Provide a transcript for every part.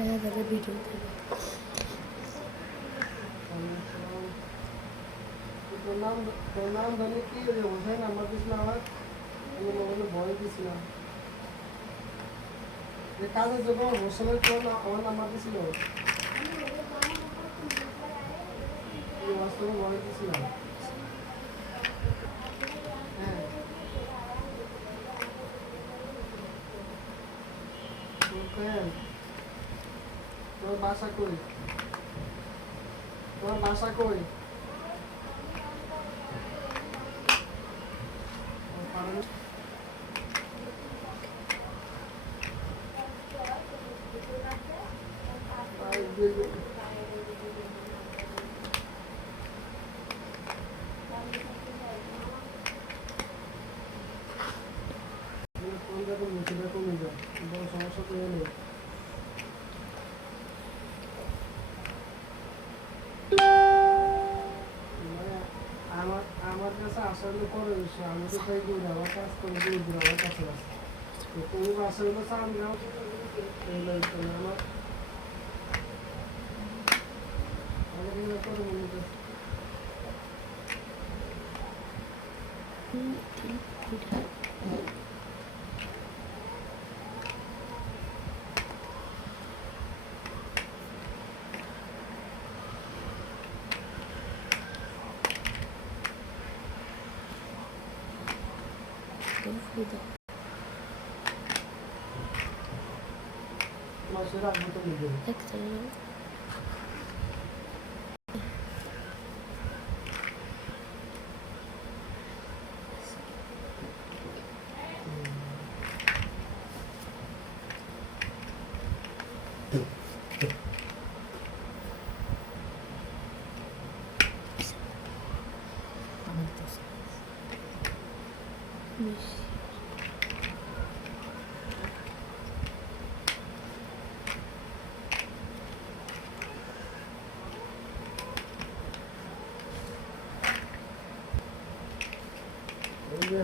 দেখা যাবে ভিডিও থেকে। তোর নাম ধরে কি বোঝাই নাম্বার দিস না আমার মোবাইলে ভয় দিছিলাম যে কাজে যখন হোসেনের ফোন আমার নাম্বার দিছিল বাস্তবে ভয় দিছিলাম। হ্যাঁ তোমার বাসা কই? তোমার বাসা কই? কমে যায় সমস্যা তো এলো আমার কাছে আসলে পরে আমি তো তাই করি আমার কাজ করে দূর আমার কাছে আছে তো তুমি আসলে চান যাও আমার করে মনে করছি মাসের আগে তো নিয়ে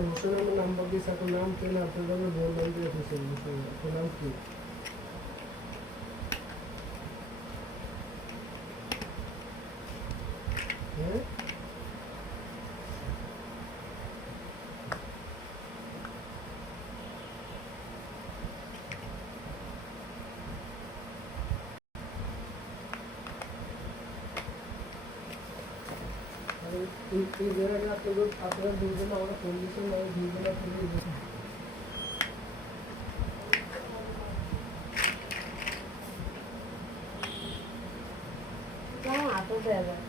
হোসেনের নাম্বার দিয়েছে এখন নাম কি না আপনার বললাম দিয়ে হোসেন আপনার নাম কি? হ্যাঁ আপনারা দুজন আমরা ফোন দিয়েছিলাম আমি দুজন আপনাদের দিয়েছি আটো দেয় দাও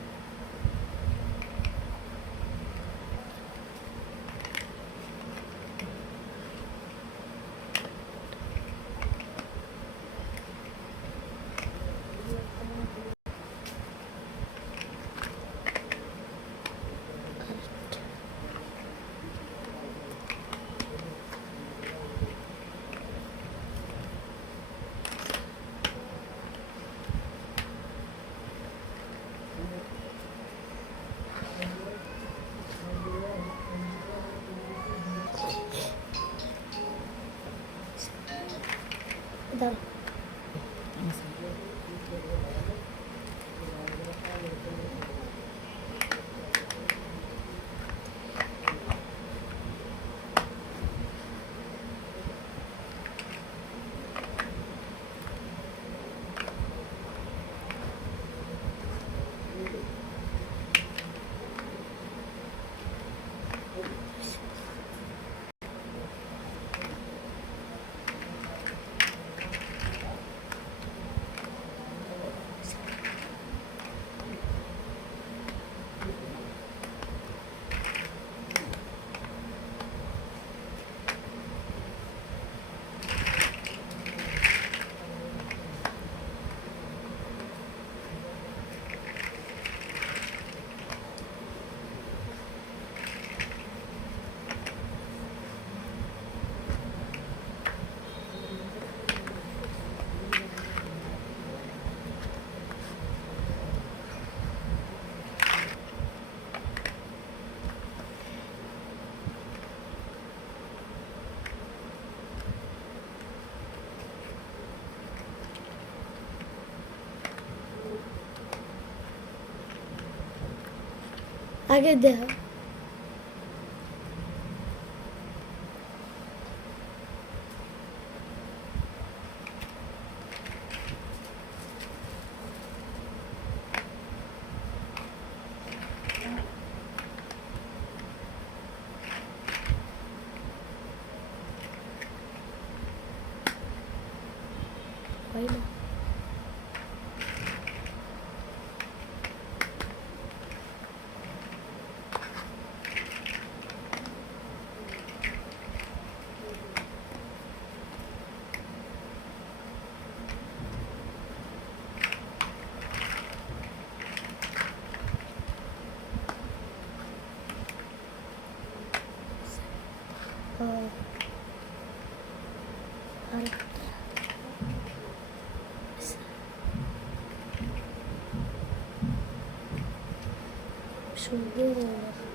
আগে দেখ হয় না আর সুন্দর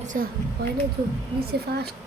আচ্ছা হয় না তো নিচে ফার্স্ট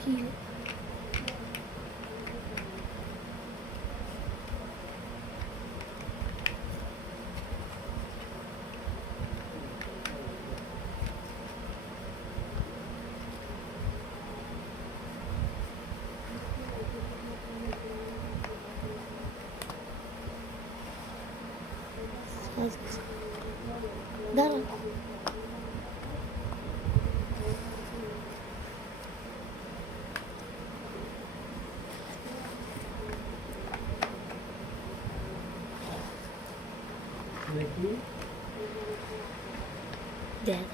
কি দাঁড়া নাকি দেখ